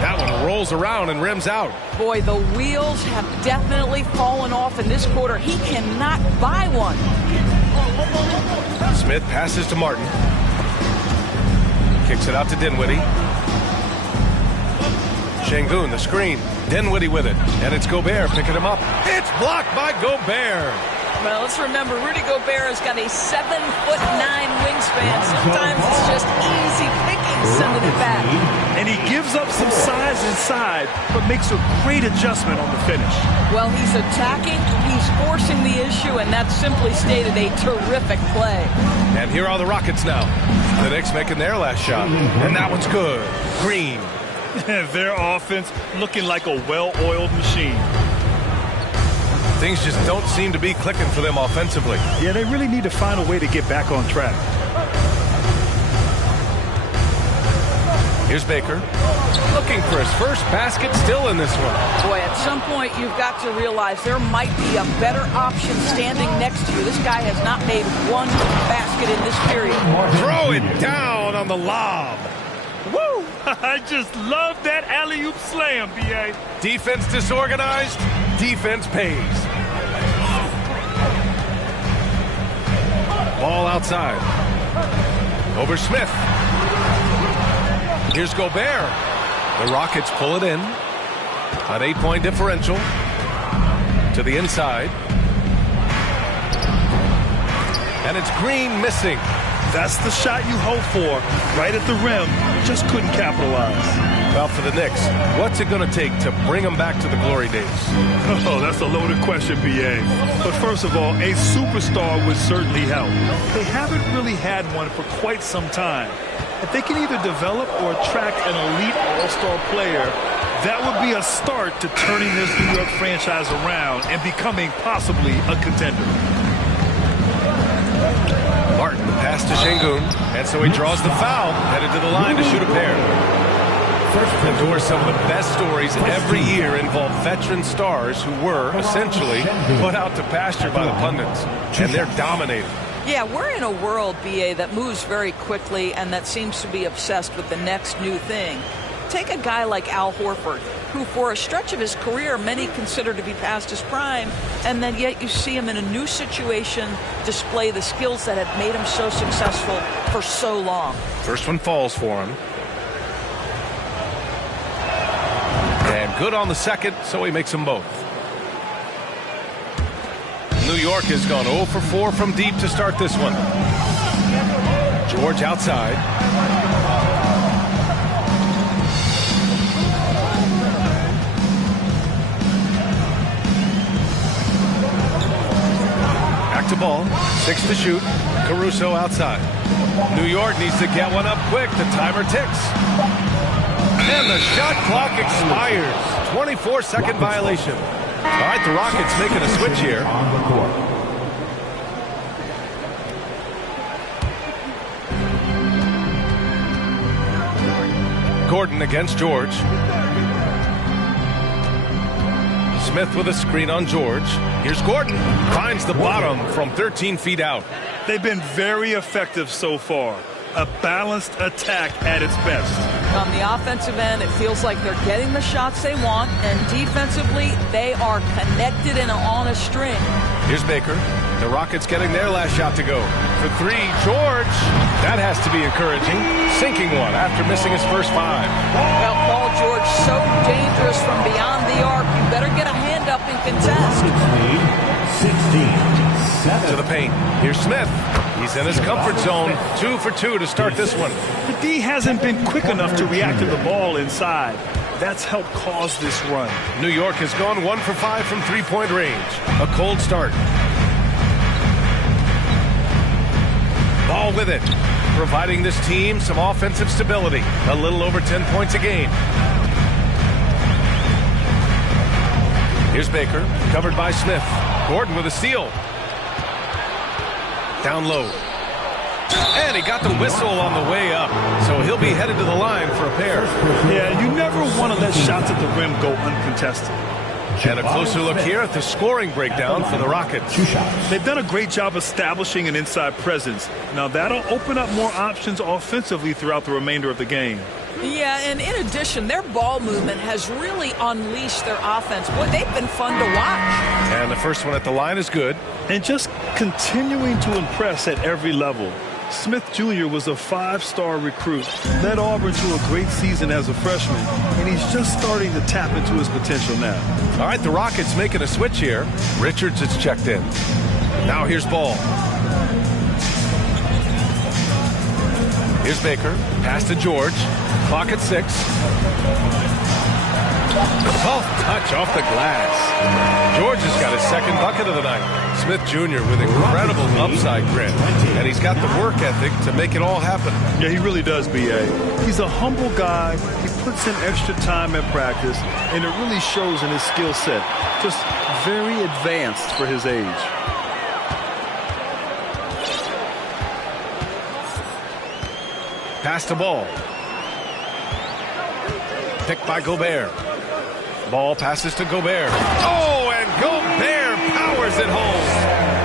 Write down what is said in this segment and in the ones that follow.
That one rolls around and rims out. Boy, the wheels have definitely fallen off in this quarter. He cannot buy one. Smith passes to Martin. Kicks it out to Dinwiddie. Şengün, the screen. Dinwiddie with it. And it's Gobert picking him up. It's blocked by Gobert. Well, let's remember, Rudy Gobert has got a 7'9" wingspan. Sometimes it's just easy pickings sending it back. And he gives up some size inside, but makes a great adjustment on the finish. Well, he's attacking, he's forcing the issue, and that's simply stated a terrific play. And here are the Rockets now. The Knicks making their last shot. And that one's good. Green. Their offense looking like a well-oiled machine. Things just don't seem to be clicking for them offensively. Yeah, they really need to find a way to get back on track. Here's Baker. Looking for his first basket still in this one. Boy, at some point you've got to realize there might be a better option standing next to you. This guy has not made one basket in this period. Throw it down on the lob. Woo! I just love that alley-oop slam, B.A. Defense disorganized. Defense pays. Ball outside. Over Smith. Here's Gobert. The Rockets pull it in. An 8-point differential. To the inside. And it's Green missing. That's the shot you hope for. Right at the rim. Just couldn't capitalize. Well, for the Knicks, what's it going to take to bring them back to the glory days? Oh, that's a loaded question, B.A. But first of all, a superstar would certainly help. They haven't really had one for quite some time. If they can either develop or attract an elite all-star player, that would be a start to turning this New York franchise around and becoming possibly a contender. Martin pass to Şengün, and so he draws the foul, headed to the line to shoot a pair. Of course, some of the best stories every year involve veteran stars who were essentially put out to pasture by the pundits, and they're dominating. Yeah, we're in a world, B.A., that moves very quickly and that seems to be obsessed with the next new thing. Take a guy like Al Horford, who for a stretch of his career many consider to be past his prime, and then yet you see him in a new situation display the skills that had made him so successful for so long. First one falls for him. And good on the second, so he makes them both. New York has gone 0 for 4 from deep to start this one. George outside. Back to ball. 6 to shoot. Caruso outside. New York needs to get one up quick. The timer ticks. And the shot clock expires. 24-second violation. All right, the Rockets making a switch here. Gordon against George. Smith with a screen on George. Here's Gordon. Finds the bottom from 13 feet out. They've been very effective so far. A balanced attack at its best. On the offensive end, it feels like they're getting the shots they want, and defensively, they are connected and on a string. Here's Baker. The Rockets getting their last shot to go. For 3, George. That has to be encouraging. Sinking one after missing his first 5. Well, Paul George, so dangerous from beyond the arc. You better get a hand up and contest. 16-7. To the paint. Here's Smith. He's in his comfort zone. 2 for 2 to start this one. The D hasn't been quick enough to react to the ball inside. That's helped cause this run. New York has gone 1 for 5 from three-point range. A cold start. Ball with it. Providing this team some offensive stability. A little over 10 points a game. Here's Baker. Covered by Smith. Gordon with a steal. Down low. And he got the whistle on the way up. So he'll be headed to the line for a pair. Yeah, you never want to let shots at the rim go uncontested. And a closer look here at the scoring breakdown for the Rockets. They've done a great job establishing an inside presence. Now that'll open up more options offensively throughout the remainder of the game. Yeah, and in addition, their ball movement has really unleashed their offense. Boy, they've been fun to watch. And the first one at the line is good. And just continuing to impress at every level. Smith Jr. was a 5-star recruit, led Auburn to a great season as a freshman, and he's just starting to tap into his potential now. All right, the Rockets making a switch here. Richards is checked in. Now here's Ball. Here's Baker. Pass to George. Clock at 6. Oh, touch off the glass. George has got his second bucket of the night. Smith Jr. with incredible upside grit. And he's got the work ethic to make it all happen. Yeah, he really does, B.A. He's a humble guy. He puts in extra time at practice, and it really shows in his skill set. Just very advanced for his age. Pass to Ball. Picked by Gobert. Ball passes to Gobert. Oh, and Gobert powers it home.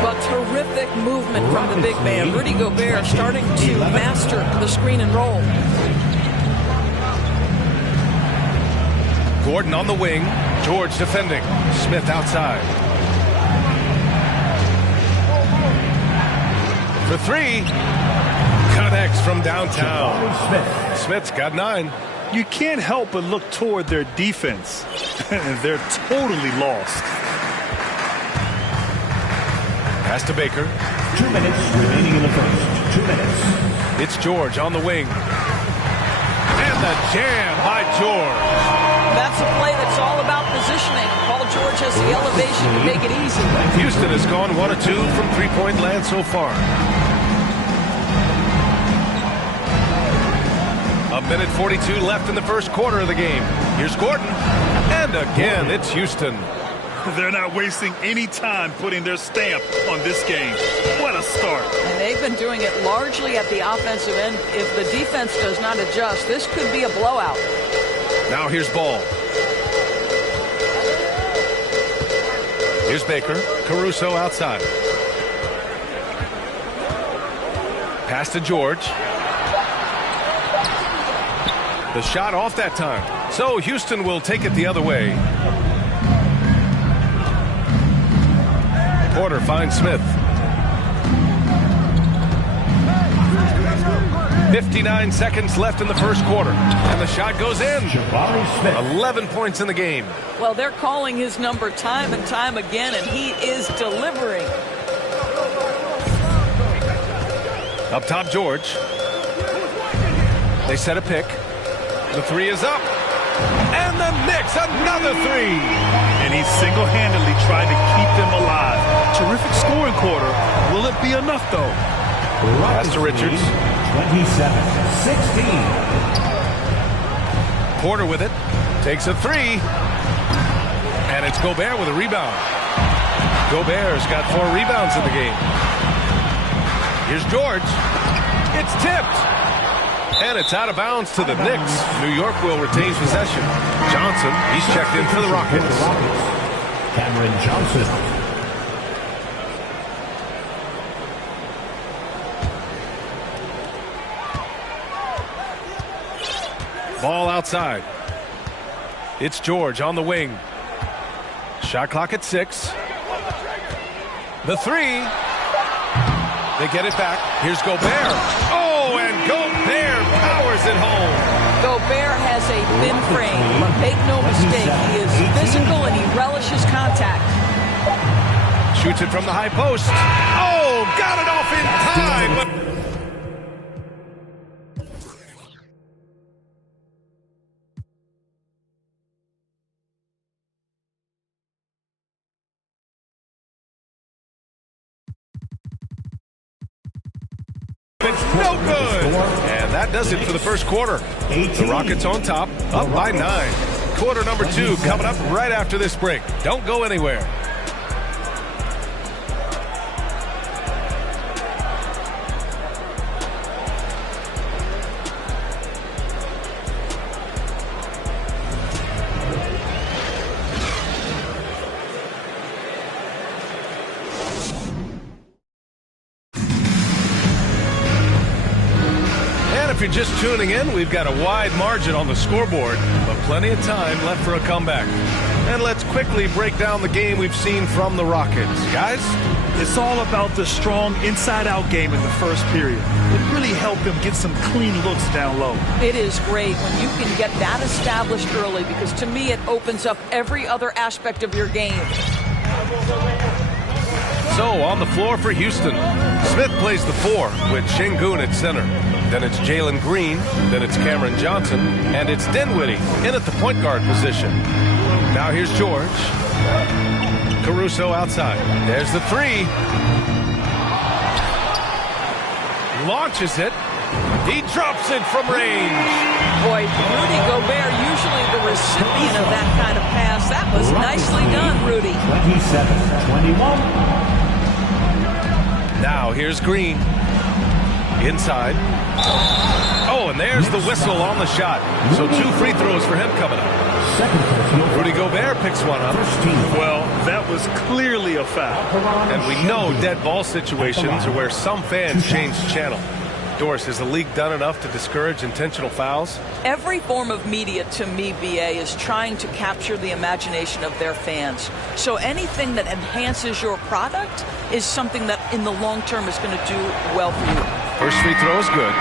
But terrific movement from the big man. Rudy Gobert starting to master the screen and roll. Gordon on the wing. George defending. Smith outside. For 3. Connects from downtown. Smith's got 9. You can't help but look toward their defense. They're totally lost. Pass to Baker. 2 minutes remaining in the first. 2 minutes. It's George on the wing. And the jam by George. That's a play that's all about positioning. Paul George has the elevation to make it easy. Houston has gone 1 of 2 from three-point land so far. A minute 42 left in the first quarter of the game. Here's Gordon. And again, it's Houston. They're not wasting any time putting their stamp on this game. What a start. And they've been doing it largely at the offensive end. If the defense does not adjust, this could be a blowout. Now here's Ball. Here's Baker. Caruso outside. Pass to George. The shot off that time. So Houston will take it the other way. Porter finds Smith. 59 seconds left in the first quarter. And the shot goes in. 11 points in the game. Well, they're calling his number time and time again, and he is delivering. Up top, George. They set a pick. The 3 is up. And the Knicks, another 3. And he's single-handedly trying to keep them alive. Terrific scoring quarter. Will it be enough, though? Pass to Richards. 27-16. Porter with it. Takes a 3. And it's Gobert with a rebound. Gobert's got 4 rebounds in the game. Here's George. It's tipped. And it's out of bounds to the Knicks. New York will retain possession. Johnson, he's checked in for the Rockets. Cameron Johnson. Ball outside. It's George on the wing. Shot clock at 6. The 3. They get it back. Here's Gobert. Oh, and Gobert powers it home. Gobert has a thin frame, but make no mistake, he is physical and he relishes contact. Shoots it from the high post. Oh, got it off in time. It's no good. And that does it for the first quarter. The Rockets on top, up by 9. Quarter number 2 coming up right after this break. Don't go anywhere. you're just tuning in, we've got a wide margin on the scoreboard, but plenty of time left for a comeback. And let's quickly break down the game we've seen from the Rockets. Guys? It's all about the strong inside-out game in the first period. It really helped them get some clean looks down low. It is great when you can get that established early, because to me it opens up every other aspect of your game. So on the floor for Houston, Smith plays the 4 with Şengün at center. Then it's Jalen Green, then it's Cameron Johnson, and it's Dinwiddie in at the point guard position. Now here's George. Caruso outside. There's the 3. Launches it. He drops it from range. Boy, Rudy Gobert, usually the recipient of that kind of pass. That was nicely done, Rudy. 27-21. Now here's Green. Inside. Oh, and there's the whistle on the shot. So 2 free throws for him coming up. Rudy Gobert picks one up. Well, that was clearly a foul. And we know dead ball situations are where some fans change channel. Doris, has the league done enough to discourage intentional fouls? Every form of media, to me, BA, is trying to capture the imagination of their fans. So anything that enhances your product is something that in the long term is going to do well for you. First free throw is good.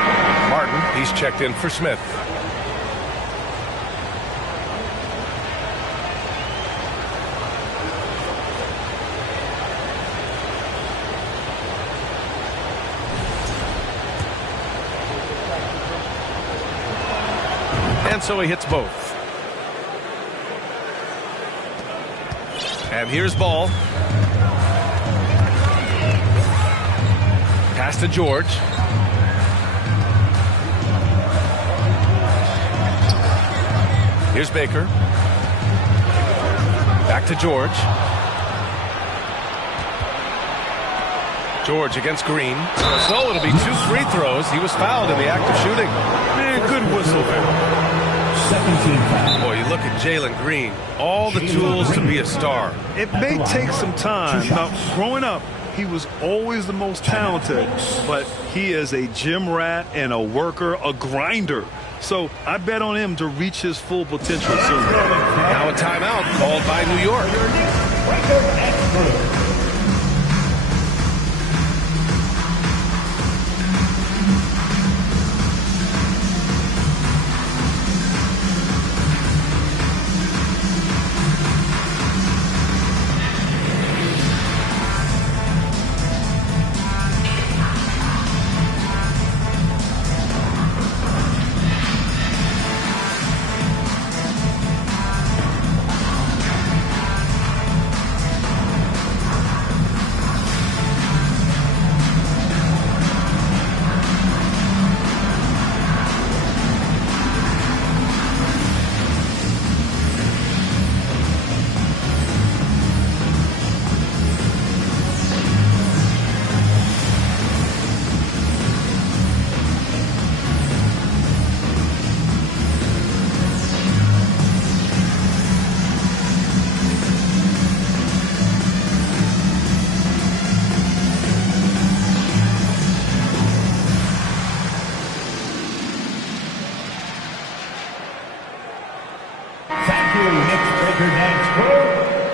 Martin, he's checked in for Smith. And so he hits both. And here's Ball. Pass to George. Here's Baker. Back to George. George against Green. So it'll be 2 free throws. He was fouled in the act of shooting. Man, good whistle there. Boy, you look at Jalen Green. All the tools to be a star. It may take some time. Now, growing up, he was always the most talented, but he is a gym rat and a worker, a grinder. So I bet on him to reach his full potential soon. Now a timeout called by New York.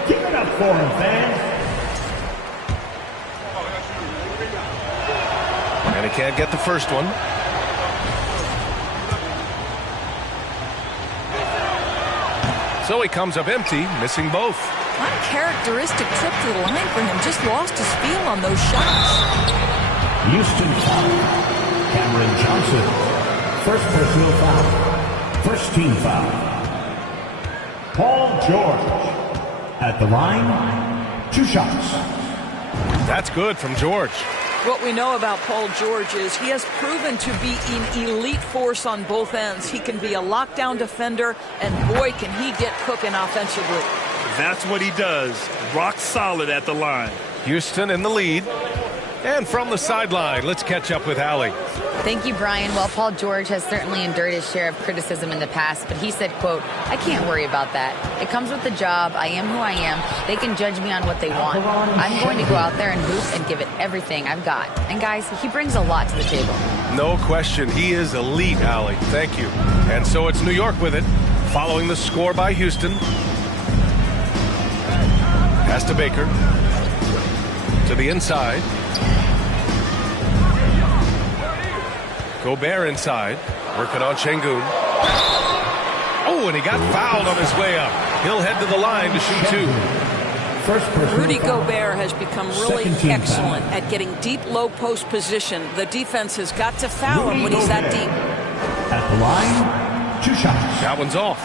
Keep it up for him, fans. And he can't get the first one. So he comes up empty, missing both. Uncharacteristic trip to the line for him. Just lost his feel on those shots. Houston foul. Cameron Johnson. First personal foul. First team foul. Paul George. At the line, 2 shots. That's good from George. What we know about Paul George is he has proven to be an elite force on both ends. He can be a lockdown defender, and boy, can he get cooking offensively. That's what he does. Rock solid at the line. Houston in the lead. And from the sideline, let's catch up with Allie. Thank you, Brian. Well, Paul George has certainly endured his share of criticism in the past, but he said, quote, "I can't worry about that. It comes with the job. I am who I am. They can judge me on what they want. I'm going to go out there and hoop and give it everything I've got." And guys, he brings a lot to the table. No question. He is elite, Allie. Thank you. And so it's New York with it, following the score by Houston. Pass to Baker. To the inside. Gobert inside. Working on Şengün. Oh, and he got fouled on his way up. He'll head to the line to shoot two. Rudy Gobert has become really excellent at getting deep low post position. The defense has got to foul him when he's that deep. At the line, 2 shots. That one's off.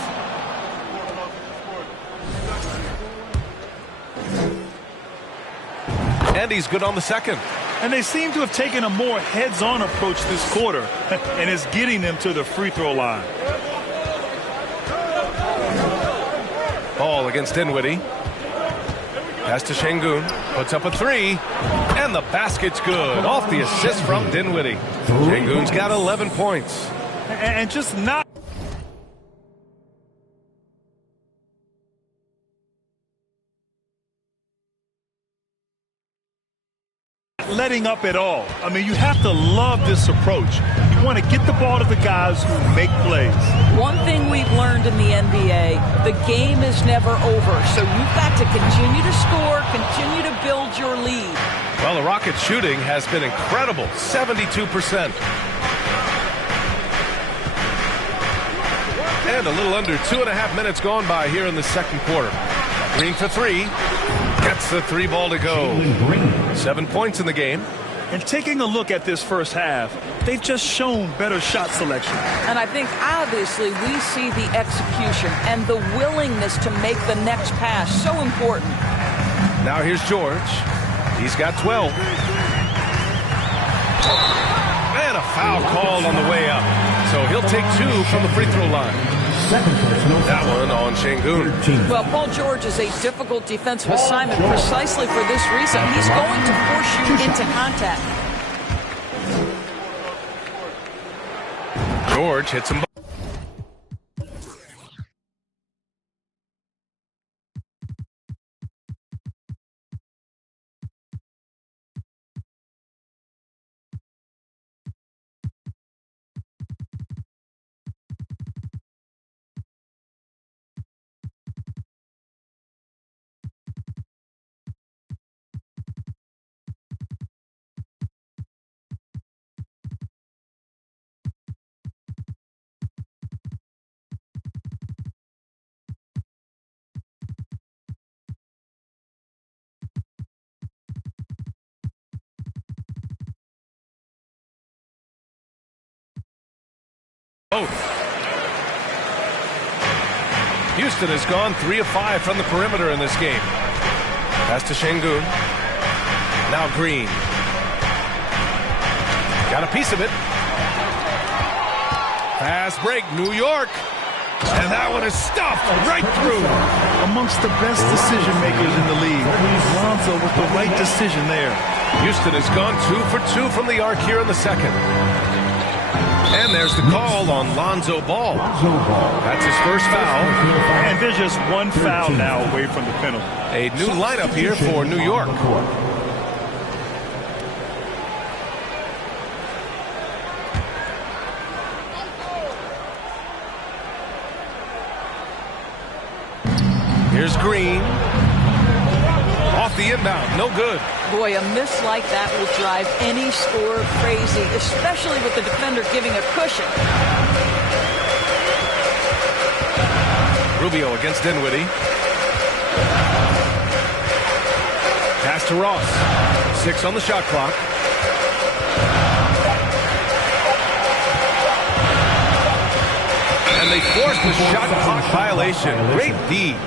And he's good on the second. And they seem to have taken a more heads-on approach this quarter, and it's getting them to the free throw line. Ball against Dinwiddie. Pass to Şengün. Puts up a three. And the basket's good. Off the assist from Dinwiddie. Şengün's got 11 points. And just not letting up at all. I mean, you have to love this approach. You want to get the ball to the guys who make plays. One thing we've learned in the NBA, the game is never over. So you've got to continue to score, continue to build your lead. Well, the Rockets' shooting has been incredible, 72%. And a little under 2.5 minutes gone by here in the second quarter. Green for three. Gets the three ball to go. 7 points in the game. And taking a look at this first half, they've just shown better shot selection. And I think obviously we see the execution and the willingness to make the next pass so important. Now here's George. He's got 12. And a foul called on the way up. So he'll take 2 from the free throw line. That one on Şengün. Well, Paul George is a difficult defensive assignment precisely for this reason. He's going to force you into contact. George hits him. Both. Houston has gone 3 of 5 from the perimeter in this game. Pass to Şengün. Now Green. Got a piece of it. Fast break, New York. And that one is stuffed right through. Amongst the best decision makers in the league. Lonzo with the right decision there. Houston has gone 2 for 2 from the arc here in the second. And there's the call on Lonzo Ball. That's his first foul. And there's just one foul now away from the penalty. A new lineup here for New York. Here's Green. Off the inbound, no good. Boy, a miss like that will drive any scorer crazy, especially with the defender giving a cushion. Rubio against Dinwiddie. Pass to Ross. 6 on the shot clock. And they force the shot clock violation. Great D.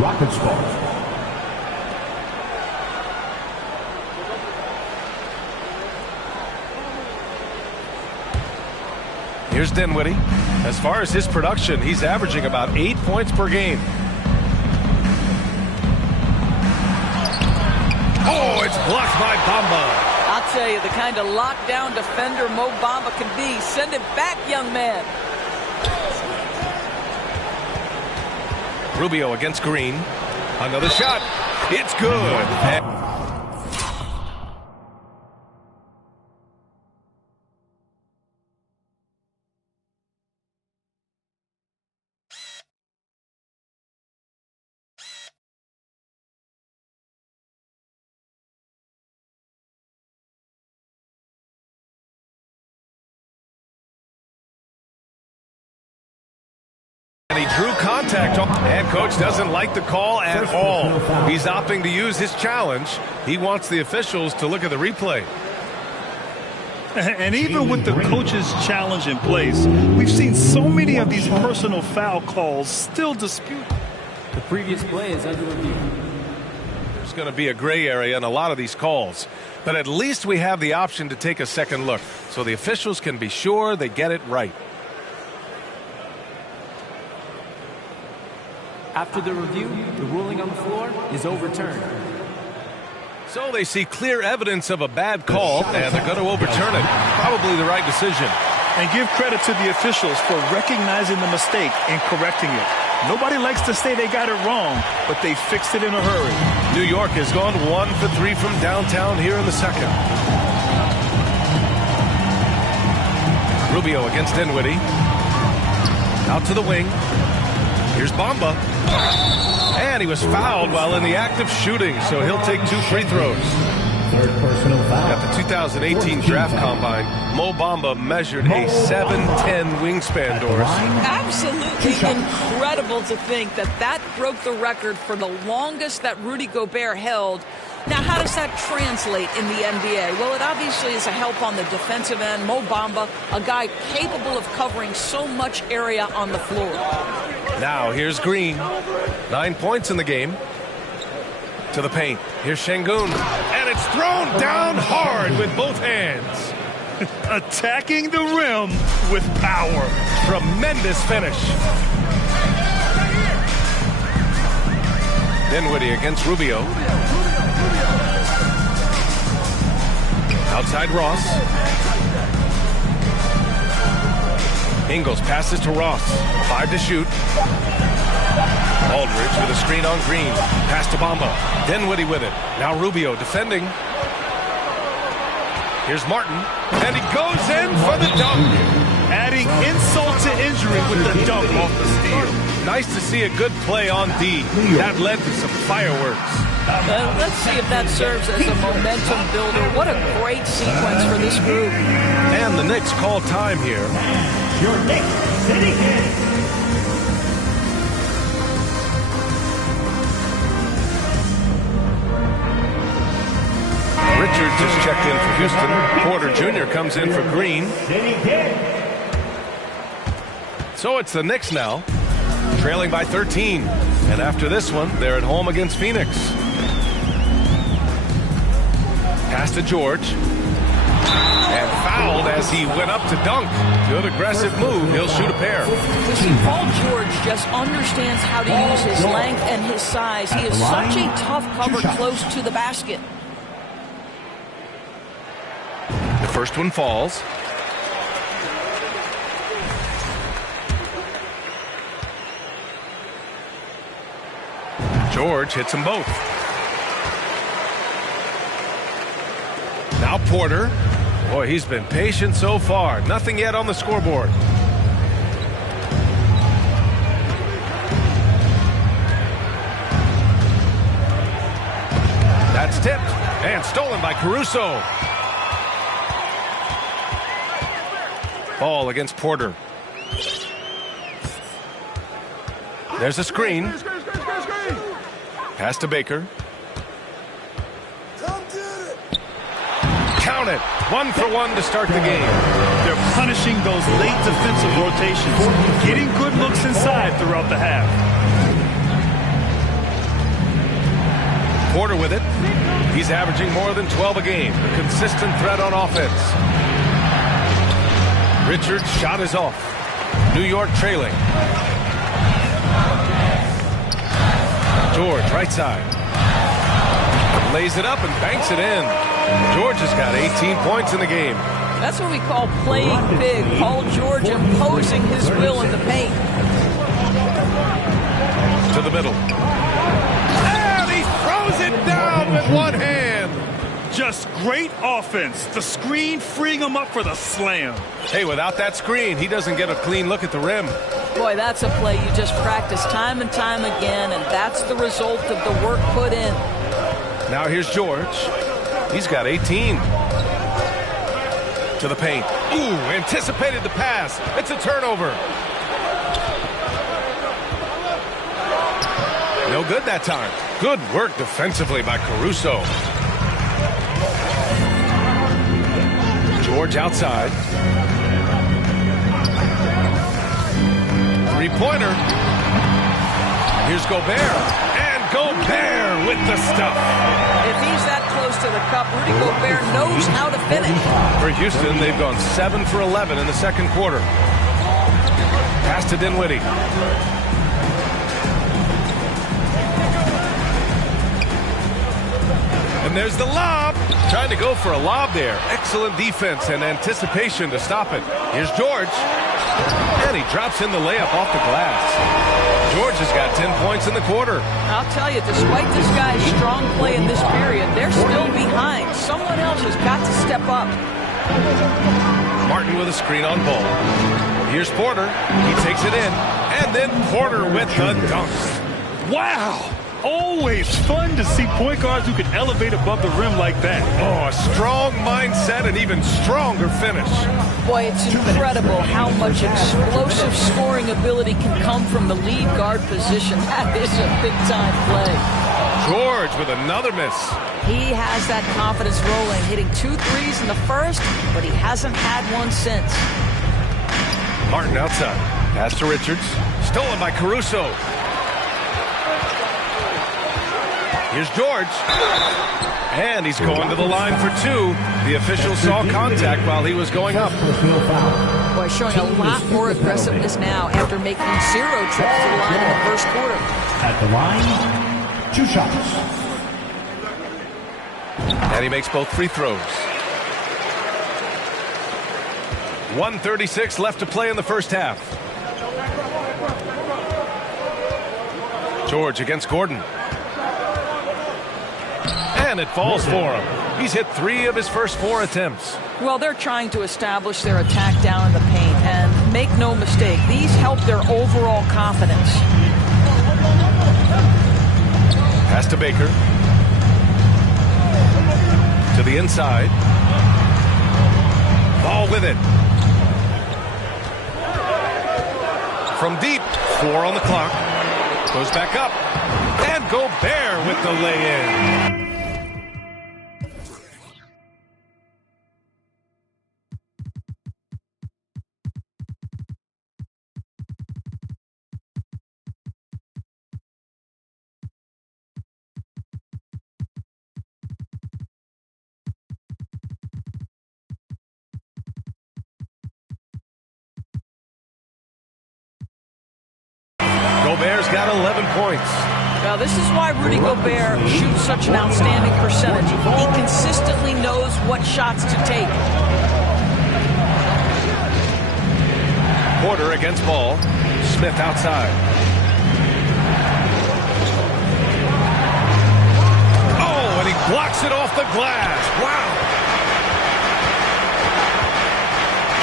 Rockets ball. Here's Dinwiddie. As far as his production, he's averaging about 8 points per game. Oh, it's blocked by Bamba. I'll tell you, the kind of lockdown defender Mo Bamba can be. Send it back, young man. Rubio against Green. Another shot. It's good. And he drew contact. And coach doesn't like the call at all. He's opting to use his challenge. He wants the officials to look at the replay. And even with the coach's challenge in place, we've seen so many of these personal foul calls still disputed. The previous play is under review. There's going to be a gray area in a lot of these calls. But at least we have the option to take a second look, so the officials can be sure they get it right. After the review, the ruling on the floor is overturned. So they see clear evidence of a bad call, and they're going to overturn it. Probably the right decision. And give credit to the officials for recognizing the mistake and correcting it. Nobody likes to say they got it wrong, but they fixed it in a hurry. New York has gone 1 for 3 from downtown here in the second. Rubio against Dinwiddie. Out to the wing. Here's Bamba. And he was fouled while in the act of shooting, so he'll take 2 free throws. Third personal foul. At the 2018 Draft Combine, Mo Bamba measured a 7'10 wingspan, Doris. Absolutely incredible to think that broke the record for the longest that Rudy Gobert held. Now, how does that translate in the NBA? Well, it obviously is a help on the defensive end. Mo Bamba, a guy capable of covering so much area on the floor. Now, here's Green. 9 points in the game. To the paint. Here's Şengün. And it's thrown down hard with both hands. Attacking the rim with power. Tremendous finish. Dinwiddie against Rubio. Outside Ross. Ingles passes to Ross. 5 to shoot. Aldridge with a screen on Green. Pass to Bamba. Dinwiddie with it. Now Rubio defending. Here's Martin. And he goes in for the dunk. Adding insult to injury with the dunk off the steal. Nice to see a good play on D. That led to some fireworks. Let's see if that serves as a momentum builder. What a great sequence for this group. And the Knicks call time here. Your Knicks City Kings. Richards has checked in for Houston. Porter Jr. comes in for Green. So it's the Knicks now, trailing by 13. And after this one, they're at home against Phoenix. Pass to George. And fouled as he went up to dunk. Good aggressive move. He'll shoot a pair. You see, Paul George just understands how to use his length and his size. He is such a tough cover close to the basket. The first one falls. George hits them both. Now Porter. Boy, he's been patient so far. Nothing yet on the scoreboard. That's tipped and stolen by Caruso. Ball against Porter. There's a screen. Pass to Baker. Count it. 1 for 1 to start the game. They're punishing those late defensive rotations, getting good looks inside throughout the half. Porter with it. He's averaging more than 12 a game. A consistent threat on offense. Richards' shot is off. New York trailing. George, right side. Lays it up and banks it in. George has got 18 points in the game. That's what we call playing big. Paul George imposing his will in the paint. To the middle. And he throws it down with one hand. Just great offense. The screen freeing him up for the slam. Hey, without that screen, he doesn't get a clean look at the rim. Boy, that's a play you just practice time and time again, and that's the result of the work put in. Now here's George. He's got 18. To the paint. Ooh, anticipated the pass. It's a turnover. No good that time. Good work defensively by Caruso. George outside. Three-pointer. Here's Gobert. And Gobert with the stuff. If he's that close to the cup, Rudy Gobert knows how to finish. For Houston, they've gone 7 for 11 in the second quarter. Pass to Dinwiddie. And there's the lob. Trying to go for a lob there. Excellent defense and anticipation to stop it. Here's George. And he drops in the layup off the glass. George has got 10 points in the quarter. I'll tell you, despite this guy's strong play in this period, they're still behind. Someone else has got to step up. Martin with a screen on ball. Here's Porter. He takes it in. And then Porter with the dunk. Wow! Always fun to see point guards who can elevate above the rim like that. Oh, a strong mindset and even stronger finish. Boy, it's incredible how much explosive scoring ability can come from the lead guard position. That is a big-time play. George with another miss. He has that confidence rolling, hitting 2 threes in the first, but he hasn't had one since. Martin outside. Pass to Richards. Stolen by Caruso. Here's George. And he's going to the line for 2. The official saw contact while he was going up. Boy, showing a lot more aggressiveness now after making 0 trips to the line in the first quarter. At the line, 2 shots. And he makes both free throws. 1:36 left to play in the first half. George against Gordon. And it falls for him. He's hit 3 of his first 4 attempts. Well, they're trying to establish their attack down in the paint, and make no mistake, these help their overall confidence. Pass to Baker. To the inside. Ball with it. From deep, 4 on the clock. Goes back up. And Gobert with the lay-in. Gobert's got 11 points. Now, this is why Rudy Gobert shoots such an outstanding percentage. He consistently knows what shots to take. Porter against ball. Smith outside. Oh, and he blocks it off the glass. Wow.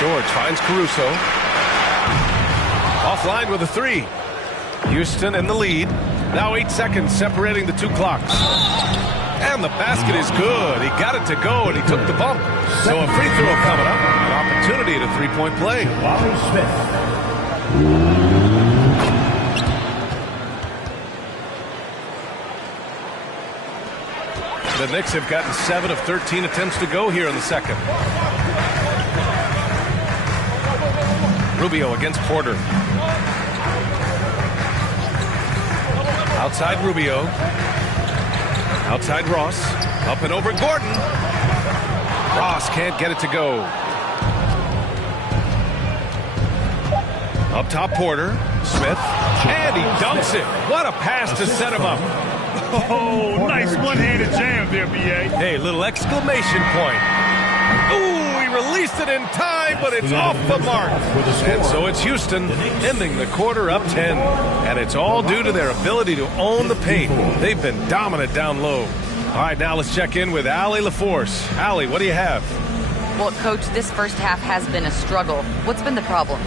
George finds Caruso. Offline with a 3. Houston in the lead. Now 8 seconds separating the 2 clocks. And the basket is good. He got it to go, and he took the bump. So a free throw coming up. An opportunity at a 3-point play. Wally Smith. The Knicks have gotten 7 of 13 attempts to go here in the second. Rubio against Porter. Outside Rubio. Outside Ross. Up and over Gordon. Ross can't get it to go. Up top Porter. Smith. And he dunks it. What a pass to set him up. Oh, nice one-handed jam there, B.A. Hey, little exclamation point. Ooh, he released it in time, but it's off the mark. And so it's Houston ending the quarter up 10. And it's all due to their ability to own the paint. They've been dominant down low. All right, now let's check in with Allie LaForce. Allie, what do you have? Well, Coach, this first half has been a struggle. What's been the problem?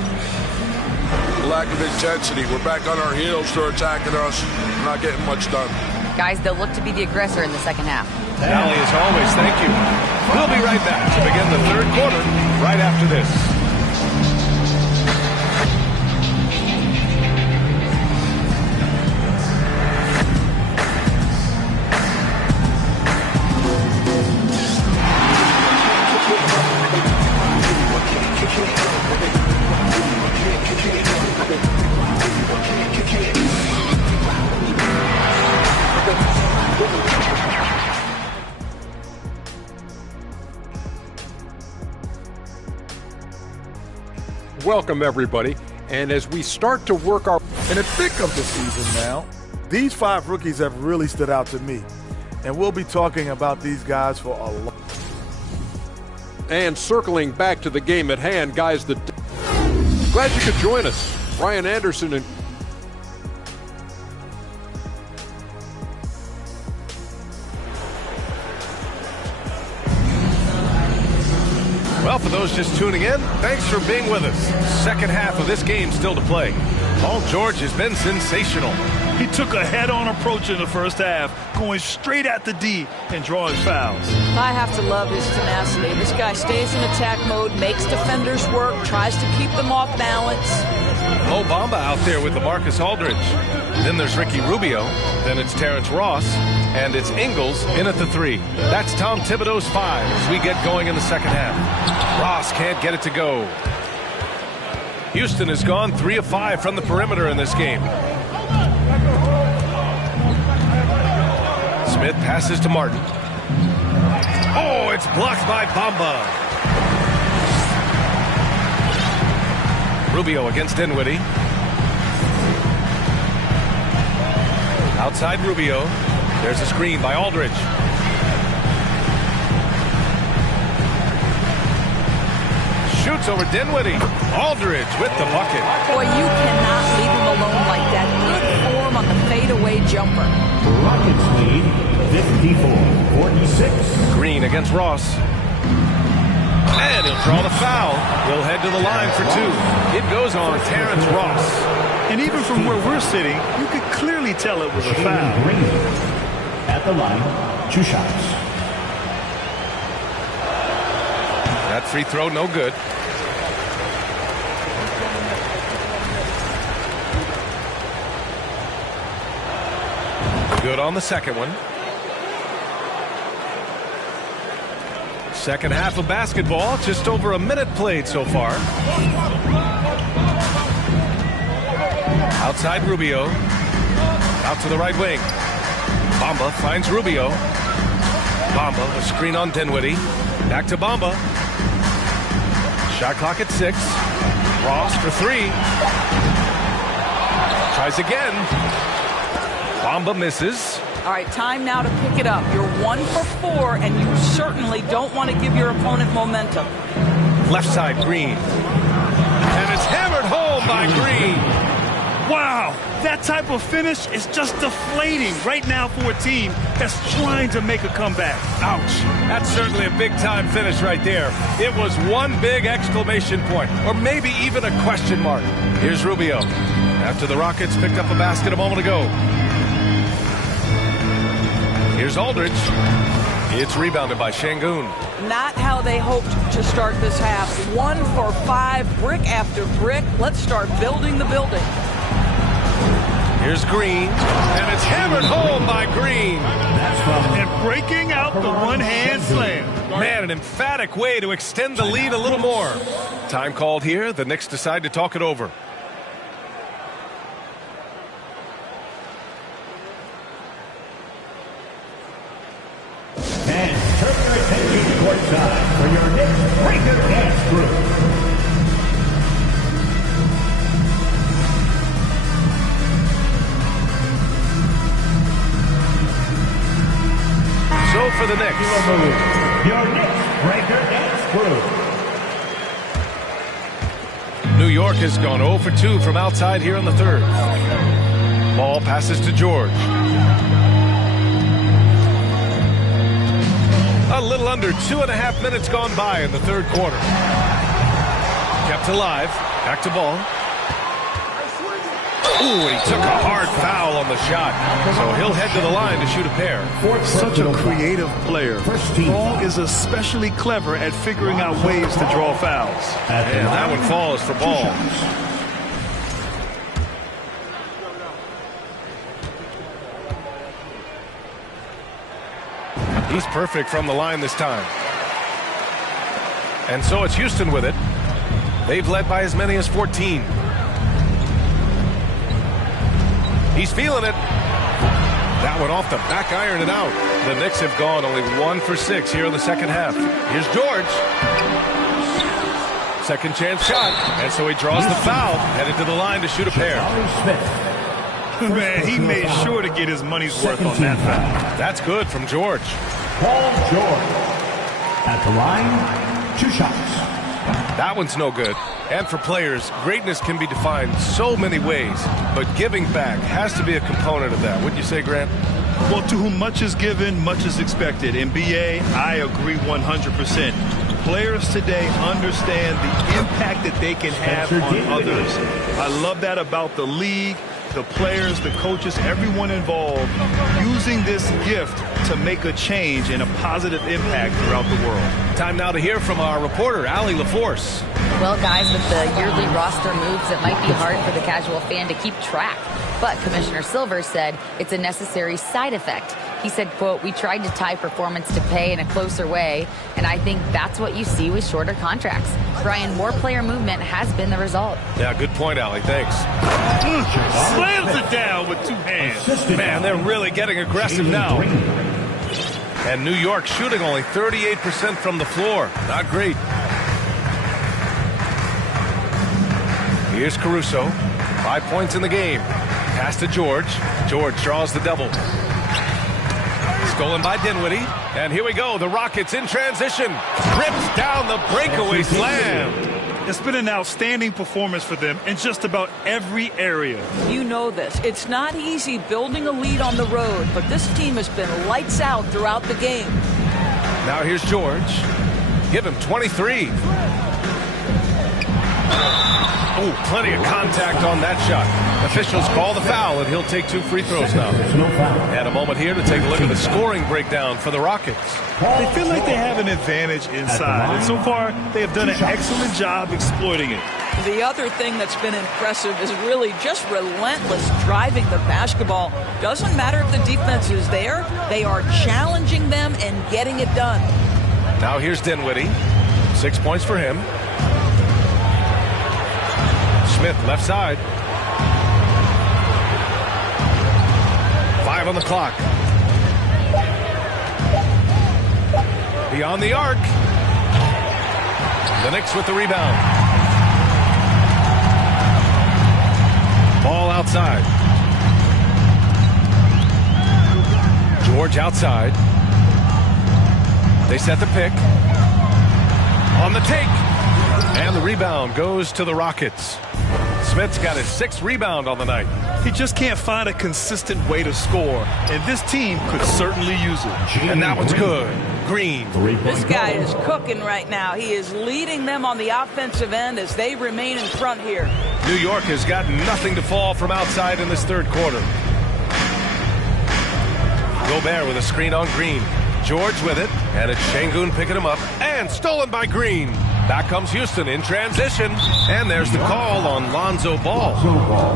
Lack of intensity. We're back on our heels. They're attacking us. Not getting much done. Guys, they'll look to be the aggressor in the second half. Allie, as always, thank you. We'll be right back to begin the third quarter right after this. welcome everybody. And as we start to work our... In the thick of the season now, these 5 rookies have really stood out to me. And we'll be talking about these guys for a long... And circling back to the game at hand, guys, glad you could join us. Ryan Anderson and... Well, for those just tuning in, thanks for being with us. Second half of this game still to play. Paul George has been sensational. He took a head-on approach in the first half, going straight at the D and drawing fouls. I have to love his tenacity. This guy stays in attack mode, makes defenders work, tries to keep them off balance. Mo Bamba out there with LaMarcus Aldridge. Then there's Ricky Rubio. Then it's Terrence Ross. And it's Ingles in at the 3. That's Tom Thibodeau's 5 as we get going in the second half. Ross can't get it to go. Houston has gone 3 of 5 from the perimeter in this game. Smith passes to Martin. Oh, it's blocked by Bamba. Rubio against Dinwiddie. Outside Rubio. There's a screen by Aldridge. Shoots over Dinwiddie. Aldridge with the bucket. Boy, you cannot leave him alone like that. Good form on the fadeaway jumper. Rockets lead 54-46. Green against Ross. And he'll draw the foul. He'll head to the line for 2. It goes on Terrence Ross. And even from where we're sitting, you could clearly tell it was a foul. Green at the line, 2 shots. That free throw no good. Good on the second one. Second half of basketball, just over a minute played so far. Outside Rubio. Out to the right wing. Bamba finds Rubio. Bamba, a screen on Dinwiddie. Back to Bamba. Shot clock at 6. Ross for 3. Tries again. Bamba misses. All right, time now to pick it up. You're 1 for 4, and you certainly don't want to give your opponent momentum. Left side, Green. And it's hammered home by Green. Wow, that type of finish is just deflating right now for a team that's trying to make a comeback. Ouch. That's certainly a big-time finish right there. It was one big exclamation point, or maybe even a question mark. Here's Rubio. After the Rockets picked up a basket a moment ago. Here's Aldridge. It's rebounded by Şengün. Not how they hoped to start this half. 1 for 5, brick after brick. Let's start building the building. Here's Green, and it's hammered home by Green. And breaking out the one-hand slam. Man, an emphatic way to extend the lead a little more. Time called here. The Knicks decide to talk it over. And turn your attention courtside for your Knicks Breaker Dance Group. So for the Knicks. Your Knicks Breaker Dance Group. New York has gone 0 for 2 from outside here in the third. Ball passes to George. A little under 2.5 minutes gone by in the third quarter. Kept alive. Back to Ball. Ooh, he took a hard foul on the shot. So he'll head to the line to shoot a pair. Such a creative player. Ball is especially clever at figuring out ways to draw fouls. And that one falls for Ball. He's perfect from the line this time. And so it's Houston with it. They've led by as many as 14. He's feeling it. That one off the back iron and out. The Knicks have gone only 1 for 6 here in the second half. Here's George. Second chance shot. And so he draws the foul, headed to the line to shoot a pair. Man, he made sure to get his money's worth on that foul. That's good from George. Paul George. At the line, 2 shots. That one's no good. And for players, greatness can be defined so many ways, but giving back has to be a component of that. Wouldn't you say, Grant? Well, to whom much is given, much is expected. In BA, I agree 100%. Players today understand the impact that they can have on others. I love that about the league, the players, the coaches, everyone involved, using this gift to make a change and a positive impact throughout the world. Time now to hear from our reporter, Allie LaForce. Well, guys, with the yearly roster moves, it might be hard for the casual fan to keep track. But Commissioner Silver said it's a necessary side effect. He said, quote, "We tried to tie performance to pay in a closer way, and I think that's what you see with shorter contracts." Brian, more player movement has been the result. Yeah, good point, Allie. Thanks. Slams it down with 2 hands. Man, they're really getting aggressive now. And New York shooting only 38% from the floor. Not great. Here's Caruso. 5 points in the game. Pass to George. George draws the double. Stolen by Dinwiddie. And here we go. The Rockets in transition. Rips down the breakaway slam. It's been an outstanding performance for them in just about every area. You know this. It's not easy building a lead on the road, but this team has been lights out throughout the game. Now here's George. Give him 23. Oh, plenty of contact on that shot. Officials call the foul, and he'll take 2 free throws now. And a moment here to take a look at the scoring breakdown for the Rockets. They feel like they have an advantage inside, and so far they have done an excellent job exploiting it. The other thing that's been impressive is really just relentless driving the basketball. Doesn't matter if the defense is there, they are challenging them and getting it done. Now here's Dinwiddie. 6 points for him. Smith left side. 5 on the clock. Beyond the arc. The Knicks with the rebound. Ball outside. George outside. They set the pick. On the take. And the rebound goes to the Rockets. Smith's got his 6th rebound on the night. He just can't find a consistent way to score, and this team could certainly use it. And that one's good. Green. This guy is cooking right now. He is leading them on the offensive end as they remain in front here. New York has got nothing to fall from outside in this 3rd quarter. Gobert with a screen on Green. George with it, and it's Şengün picking him up, and stolen by Green. Back comes Houston in transition, and there's the call on Lonzo Ball.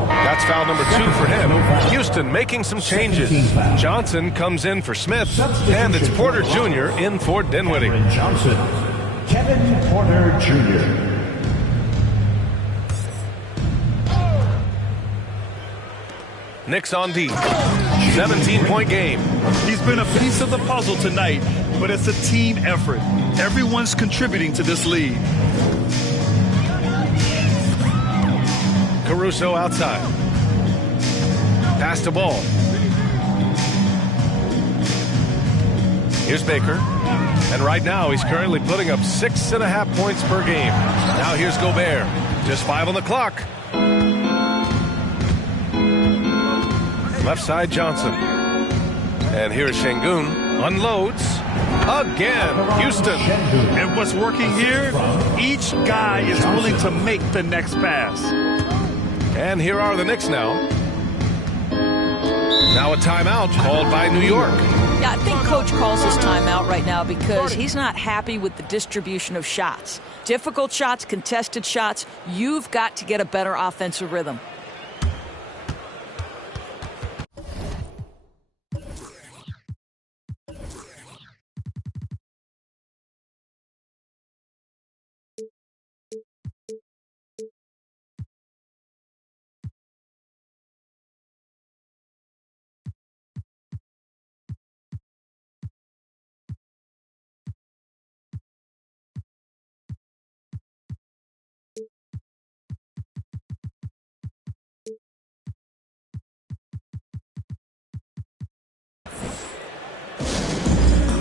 That's foul number 2 for him. Houston making some changes. Johnson comes in for Smith, and it's Porter Jr. in for Dinwiddie. Johnson. Kevin Porter Jr. Knicks on D. 17-point game. He's been a piece of the puzzle tonight, but it's a team effort. Everyone's contributing to this lead. Caruso outside. Pass to Ball. Here's Baker. And right now he's currently putting up 6.5 points per game. Now here's Gobert. Just 5 on the clock. Left side Johnson. And here's Şengün. Unloads. Again. Houston. And what's working here? Each guy is willing to make the next pass. And here are the Knicks now. Now a timeout called by New York. Yeah, I think Coach calls his timeout right now because he's not happy with the distribution of shots. Difficult shots, contested shots. You've got to get a better offensive rhythm.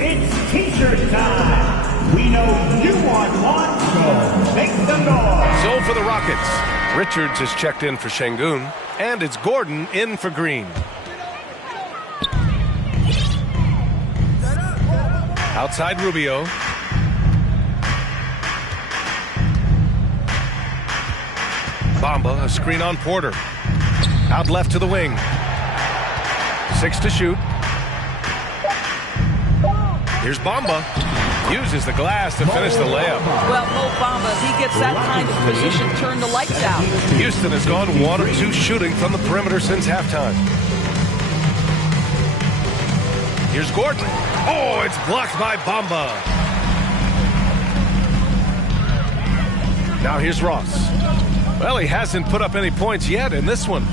It's t-shirt time. We know you want one, so make some noise. So for the Rockets, Richards is checked in for Şengün, and it's Gordon in for Green. Outside Rubio. Bamba, a screen on Porter. Out left to the wing. 6 to shoot. Here's Bamba. Uses the glass to finish the layup. Well, Mo Bamba, if he gets that kind of position, turn the lights out. Houston has gone 1 of 2 shooting from the perimeter since halftime. Here's Gordon. Oh, it's blocked by Bamba. Now here's Ross. Well, he hasn't put up any points yet in this one.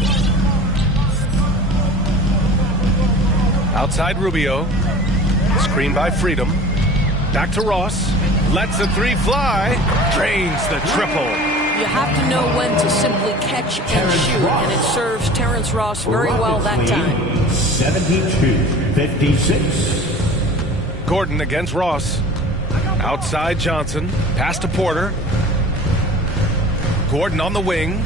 Outside Rubio. Screen by Freedom. Back to Ross. Lets the 3 fly. Drains the triple. You have to know when to simply catch and shoot, and it serves Terrence Ross very well that time. 72-56. Gordon against Ross. Outside Johnson. Pass to Porter. Gordon on the wing.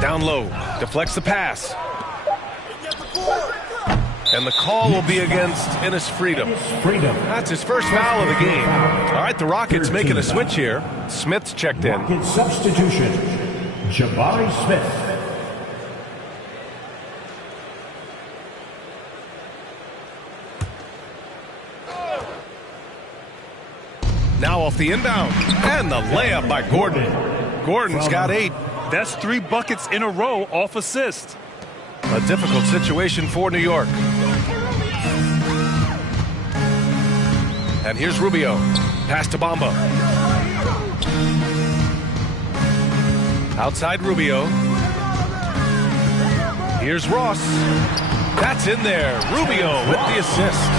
Down low. Deflects the pass. And the call will be against Ennis Freedom. That's his first foul of the game. All right, the Rockets making a switch here. Smith's checked in. Rocket substitution. Jabari Smith. Now off the inbound. And the layup by Gordon. Gordon's got 8. That's 3 buckets in a row off assist. A difficult situation for New York. And here's Rubio. Pass to Bamba. Outside Rubio. Here's Ross. That's in there. Rubio with the assist.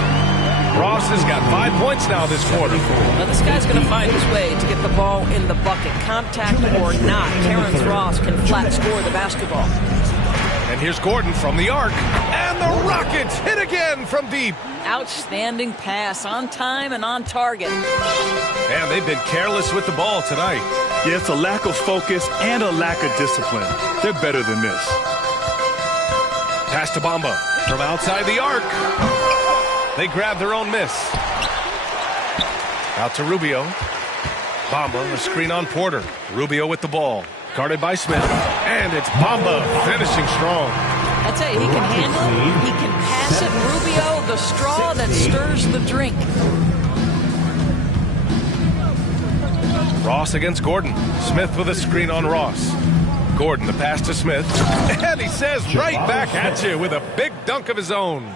Ross has got 5 points now this quarter. Now this guy's going to find his way to get the ball in the bucket. Contact or not, Terrence Ross can flat score the basketball. And here's Gordon from the arc. And the Rockets hit again from deep. Outstanding pass, on time and on target. And they've been careless with the ball tonight. Yeah, it's a lack of focus and a lack of discipline. They're better than this. Pass to Bamba from outside the arc. They grab their own miss. Out to Rubio. Bamba, a screen on Porter. Rubio with the ball. Guarded by Smith. And it's Bamba finishing strong. I tell you, he can handle it. He can pass it. Rubio, the straw that stirs the drink. Ross against Gordon. Smith with a screen on Ross. Gordon, the pass to Smith. And he says right back at you with a big dunk of his own.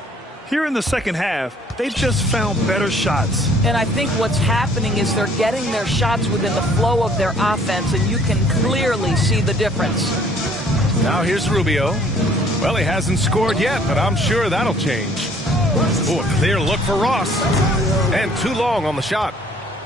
Here in the second half, they've just found better shots. And I think what's happening is they're getting their shots within the flow of their offense, and you can clearly see the difference. Now here's Rubio. Well, he hasn't scored yet, but I'm sure that'll change. Oh, a clear look for Ross. And too long on the shot.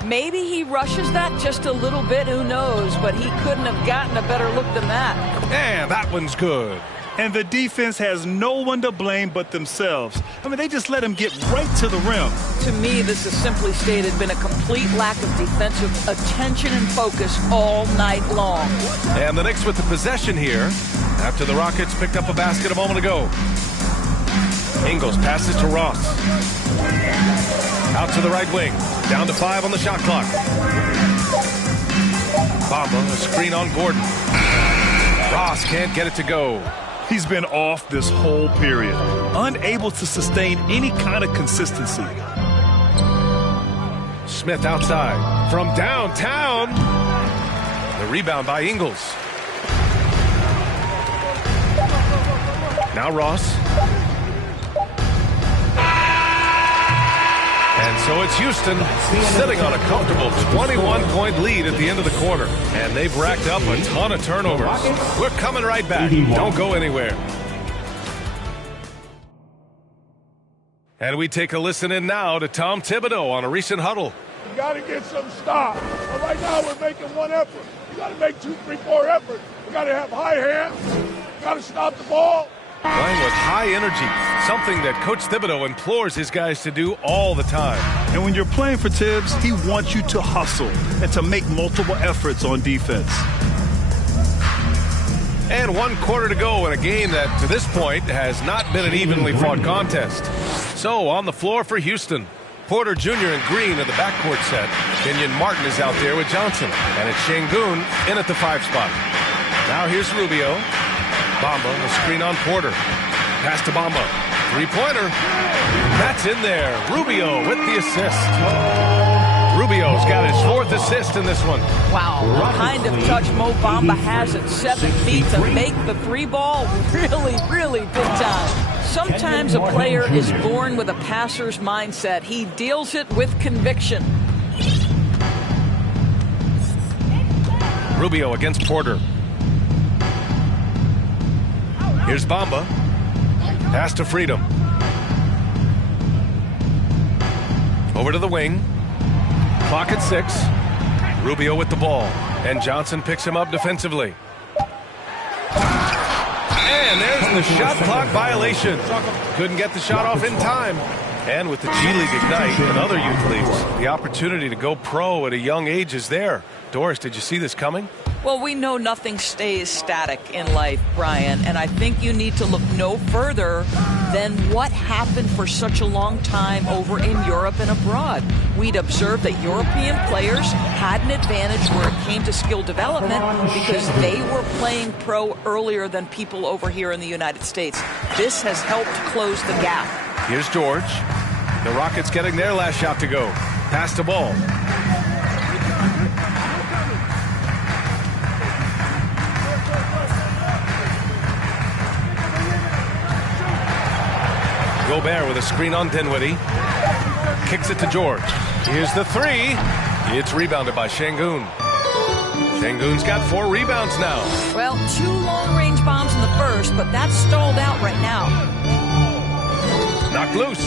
Maybe he rushes that just a little bit, who knows, but he couldn't have gotten a better look than that. And that one's good. And the defense has no one to blame but themselves. I mean, they just let him get right to the rim. To me, this has simply stated been a complete lack of defensive attention and focus all night long. And the Knicks with the possession here after the Rockets picked up a basket a moment ago. Ingles passes to Ross. Out to the right wing. Down to 5 on the shot clock. Bamba, a screen on Gordon. Ross can't get it to go. He's been off this whole period, unable to sustain any kind of consistency. Smith outside from downtown. The rebound by Ingles. Now Ross. And so it's Houston sitting on a comfortable 21-point lead at the end of the quarter. And they've racked up a ton of turnovers. We're coming right back. Don't go anywhere. And we take a listen in now to Tom Thibodeau on a recent huddle. You got to get some stops. But right now we're making one effort. You got to make 2, 3, 4 efforts. We got to have high hands. You got to stop the ball. Playing with high energy, something that Coach Thibodeau implores his guys to do all the time. And when you're playing for Tibbs, he wants you to hustle and to make multiple efforts on defense. And 1 quarter to go in a game that, to this point, has not been an evenly fought contest. So, on the floor for Houston, Porter Jr. and Green in the backcourt set. Kenyon Martin is out there with Johnson. And it's Şengün in at the 5 spot. Now here's Rubio. Bamba, a screen on Porter. Pass to Bamba. 3-pointer. That's in there. Rubio with the assist. Rubio's got his 4th assist in this one. Wow, the kind of touch Mo Bamba has at 7 feet to make the 3-ball really big time. Sometimes a player is born with a passer's mindset. He deals it with conviction. Rubio against Porter. Here's Bamba. Pass to Freedom. Over to the wing. Clock at 6. Rubio with the ball. And Johnson picks him up defensively. And there's the shot clock violation. Couldn't get the shot off in time. And with the G League Ignite and other youth leagues, the opportunity to go pro at a young age is there. Doris, did you see this coming? Well, we know nothing stays static in life, Brian, and I think you need to look no further than what happened for such a long time over in Europe and abroad. We'd observed that European players had an advantage where it came to skill development because they were playing pro earlier than people over here in the United States. This has helped close the gap. Here's George. The Rockets getting their last shot to go. Pass the ball. Gobert with a screen on Dinwiddie. Kicks it to George. Here's the 3. It's rebounded by Şengün. Şengün's got 4 rebounds now. Well, 2 long-range bombs in the first, but that's stalled out right now. Knocked loose.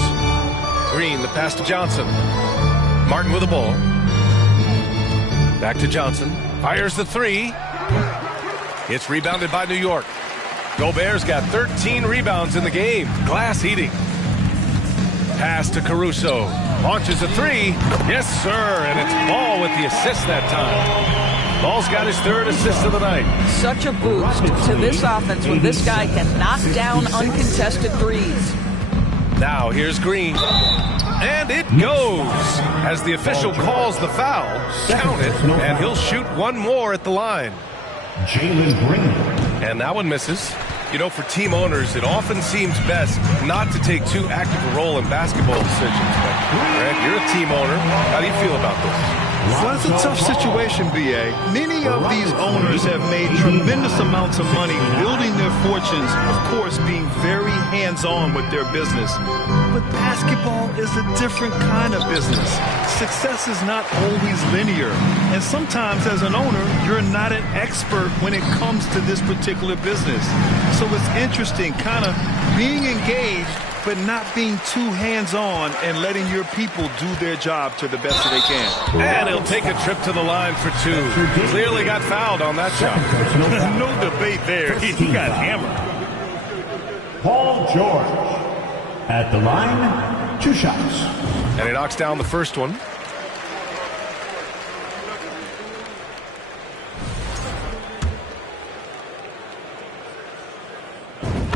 Green, the pass to Johnson. Martin with the ball. Back to Johnson. Fires the 3. It's rebounded by New York. Gobert's got 13 rebounds in the game. Glass eating. Pass to Caruso. Launches a 3. Yes, sir. And it's Ball with the assist that time. Ball's got his 3rd assist of the night. Such a boost to this offense when this guy can knock down uncontested threes. Now here's Green. And it goes. As the official calls the foul, count it, and he'll shoot 1 more at the line. Jalen Green. And that one misses. You know, for team owners, it often seems best not to take too active a role in basketball decisions. But, Greg, you're a team owner. How do you feel about this? Well, it's a tough situation, B.A. Many of these owners have made tremendous amounts of money building their fortunes, of course, being very hands-on with their business. But basketball is a different kind of business. Success is not always linear. And sometimes, as an owner, you're not an expert when it comes to this particular business. So it's interesting, kind of being engaged, but not being too hands-on and letting your people do their job to the best that they can. And he'll take a trip to the line for 2. Clearly got fouled on that shot. No debate there. He got hammered. Paul George at the line, 2 shots. And he knocks down the first one.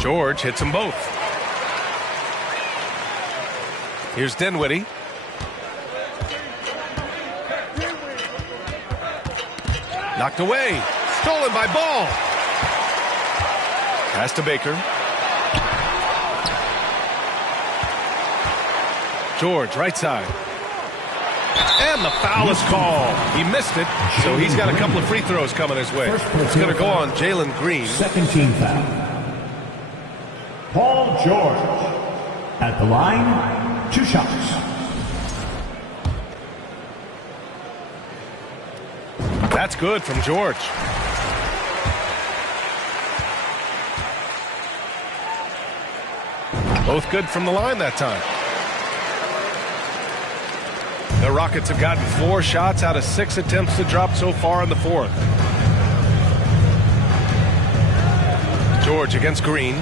George hits them both. Here's Dinwiddie. Knocked away. Stolen by Ball. Pass to Baker. George, right side. And the foul is called. He missed it, so he's got a couple of free throws coming his way. It's going to go on Jalen Green. 2nd team foul. Paul George at the line, 2 shots. That's good from George. Both good from the line that time. The Rockets have gotten 4 shots out of 6 attempts to drop so far in the 4th. George against Green.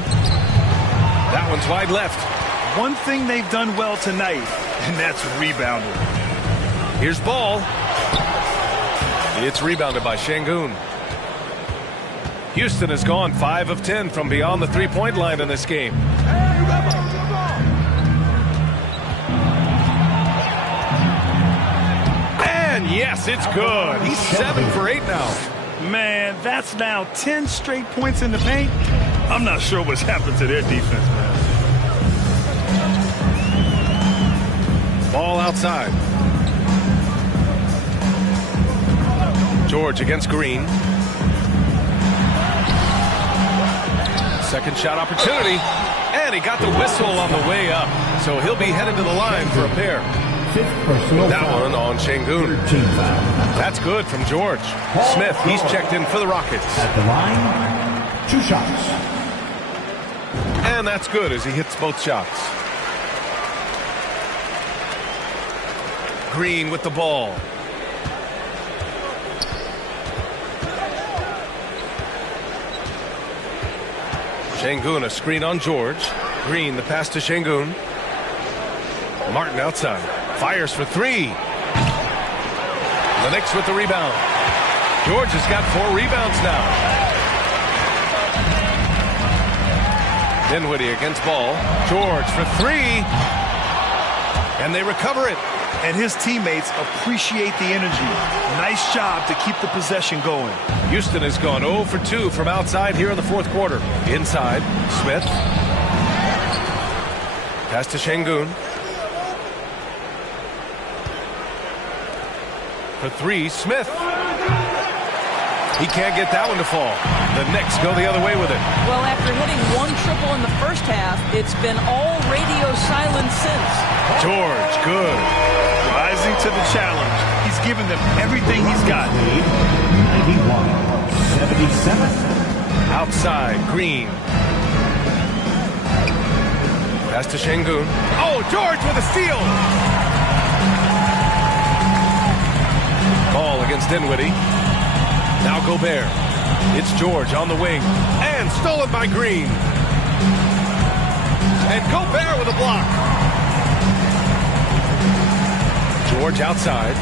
That one's wide left. One thing they've done well tonight, and that's rebounding. Here's ball. It's rebounded by Şengün. Houston has gone 5 of 10 from beyond the three-point line in this game. And yes, it's good. He's 7 for 8 now. Man, that's now 10 straight points in the paint. I'm not sure what's happened to their defense, man. Ball outside. George against Green. Second shot opportunity. And he got the whistle on the way up. So he'll be headed to the line for a pair. That one on Şengün. That's good from George. Smith, he's checked in for the Rockets. At the line, 2 shots. And that's good as he hits both shots. Green with the ball. Şengün, a screen on George. Green, the pass to Şengün. Martin outside. Fires for 3. The Knicks with the rebound. George has got 4 rebounds now. Dinwiddie against ball. George for 3. And they recover it. And his teammates appreciate the energy. Nice job to keep the possession going. Houston has gone 0 for 2 from outside here in the fourth quarter. Inside, Smith. Pass to Şengün. For 3, Smith. He can't get that one to fall. The Knicks go the other way with it. Well, after hitting 1 triple in the first half, it's been all radio silence since. George, good. Rising to the challenge. He's given them everything he's got. 91-77. Outside, Green. Pass to Şengün. Oh, George with a steal. Ball against Dinwiddie. Now Gobert. It's George on the wing. And stolen by Green. And Gobert with a block. George outside.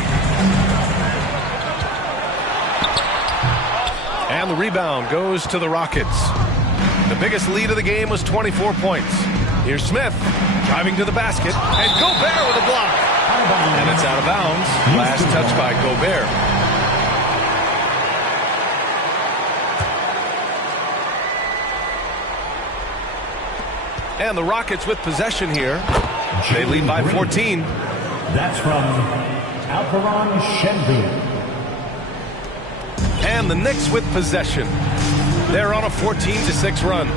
And the rebound goes to the Rockets. The biggest lead of the game was 24 points. Here's Smith driving to the basket. And Gobert with a block. And it's out of bounds. Last touch by Gobert. And the Rockets with possession here. They lead by 14. That's from Alperon Şengün. And the Knicks with possession. They're on a 14-6 run.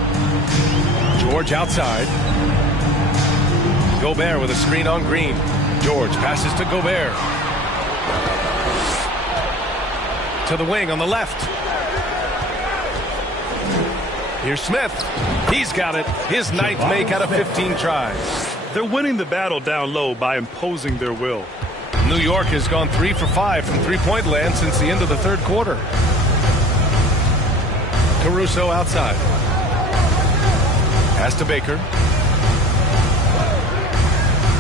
George outside. Gobert with a screen on Green. George passes to Gobert. To the wing on the left. Here's Smith. He's got it. His 9th make out of 15 tries. They're winning the battle down low by imposing their will. New York has gone 3 for 5 from three-point land since the end of the third quarter. Caruso outside. Pass to Baker.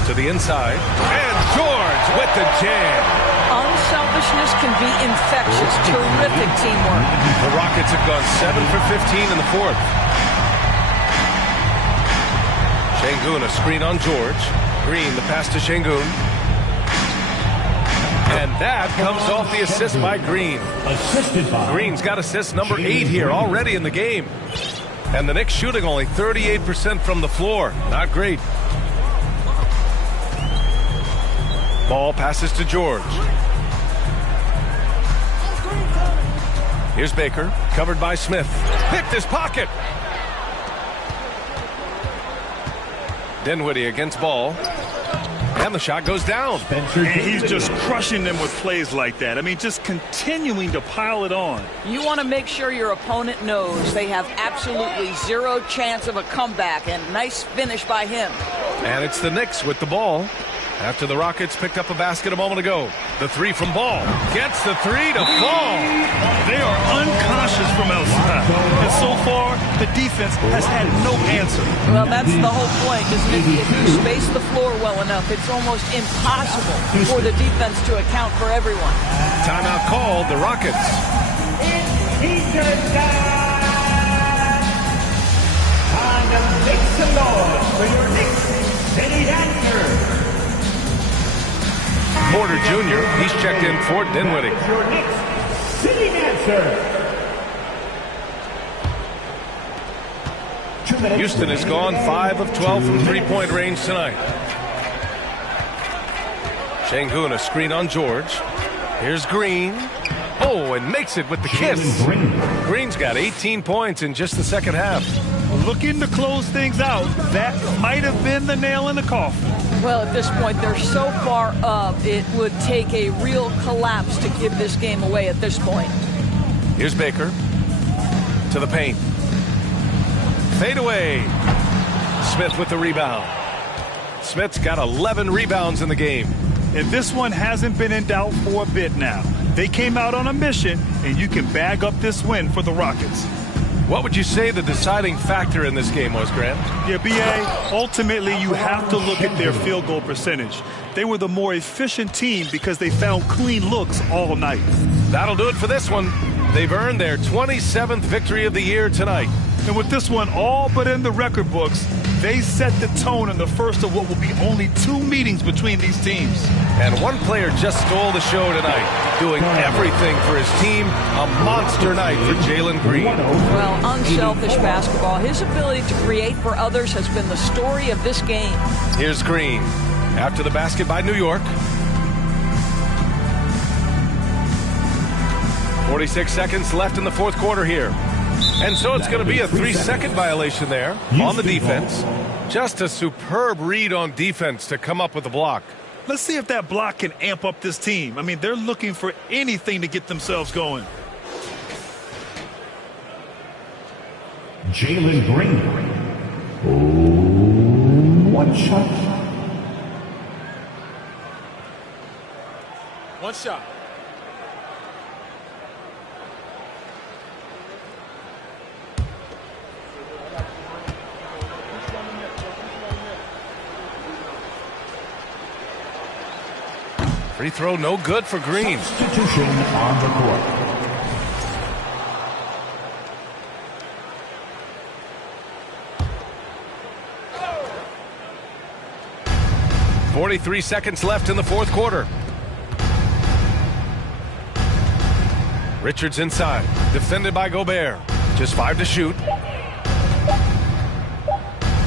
To the inside. And George with the jam. Unselfishness can be infectious. Terrific teamwork. The Rockets have gone 7 for 15 in the fourth. Şengün, a screen on George. Green, the pass to Şengün. And that comes off the assist by Green. Green's got assist number 8 here already in the game. And the Knicks shooting only 38% from the floor. Not great. Ball passes to George. Here's Baker, covered by Smith. Picked his pocket. Dinwiddie against ball. And the shot goes down. And he's just crushing them with plays like that. I mean, just continuing to pile it on. You want to make sure your opponent knows they have absolutely 0 chance of a comeback. And nice finish by him. And it's the Knicks with the ball. After the Rockets picked up a basket a moment ago. The three from Ball. Gets the three to fall. They are unconscious from outside. And so far, the defense has had no answer. Well, that's the whole point, isn't it? If you space the floor well enough, it's almost impossible for the defense to account for everyone. Timeout called, the Rockets. Time to make some noise for your Knicks City Dancers. Porter Jr., he's checked in for Dinwiddie. Your Knicks City Dancers. Houston has gone 5 of 12 from three-point range tonight. Şengün, a screen on George. Here's Green. Oh, and makes it with the kiss. Green's got 18 points in just the second half. Looking to close things out. That might have been the nail in the coffin. Well, at this point, they're so far up, it would take a real collapse to give this game away at this point. Here's Baker to the paint. Fade away. Smith with the rebound. Smith's got 11 rebounds in the game. And this one hasn't been in doubt for a bit now. They came out on a mission, and you can bag up this win for the Rockets. What would you say the deciding factor in this game was, Grant? Yeah, B.A., ultimately you have to look at their field goal percentage. They were the more efficient team because they found clean looks all night. That'll do it for this one. They've earned their 27th victory of the year tonight. And with this one all but in the record books, they set the tone in the first of what will be only 2 meetings between these teams. And one player just stole the show tonight, doing everything for his team. A monster night for Jalen Green. Well, unselfish basketball. His ability to create for others has been the story of this game. Here's Green. After the basket by New York. 46 seconds left in the fourth quarter here. And so it's going to be a 3-second violation there on the defense. Just a superb read on defense to come up with the block. Let's see if that block can amp up this team. I mean, they're looking for anything to get themselves going. Jalen Green. One shot. One shot. Free throw no good for Green. Substitution on the court. .43 seconds left in the fourth quarter. Richards inside, defended by Gobert. Just 5 to shoot.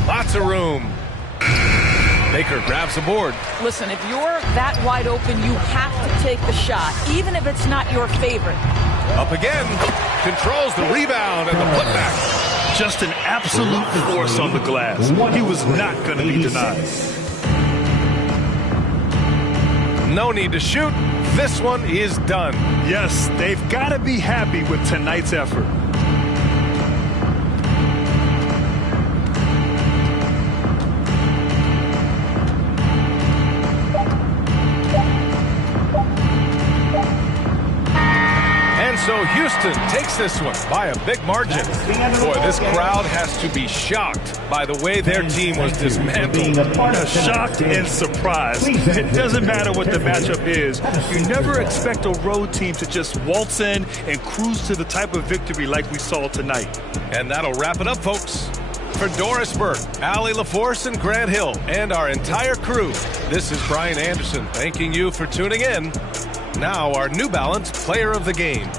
Lots of room. Baker grabs the board. Listen, if you're that wide open, you have to take the shot, even if it's not your favorite. Up again. Controls the rebound and the putback. Just an absolute force on the glass. He was not going to be denied. No need to shoot. This one is done. Yes, they've got to be happy with tonight's effort. So Houston takes this one by a big margin. Boy, this crowd has to be shocked by the way their team was dismantled. Shocked and surprised. It doesn't matter what the matchup is. You never expect a road team to just waltz in and cruise to the type of victory like we saw tonight. And that'll wrap it up, folks. For Doris Burke, Allie LaForce, and Grant Hill, and our entire crew, this is Brian Anderson thanking you for tuning in. Now our New Balance Player of the Game.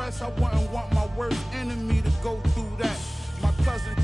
stress, I wouldn't want my worst enemy to go through that. My cousin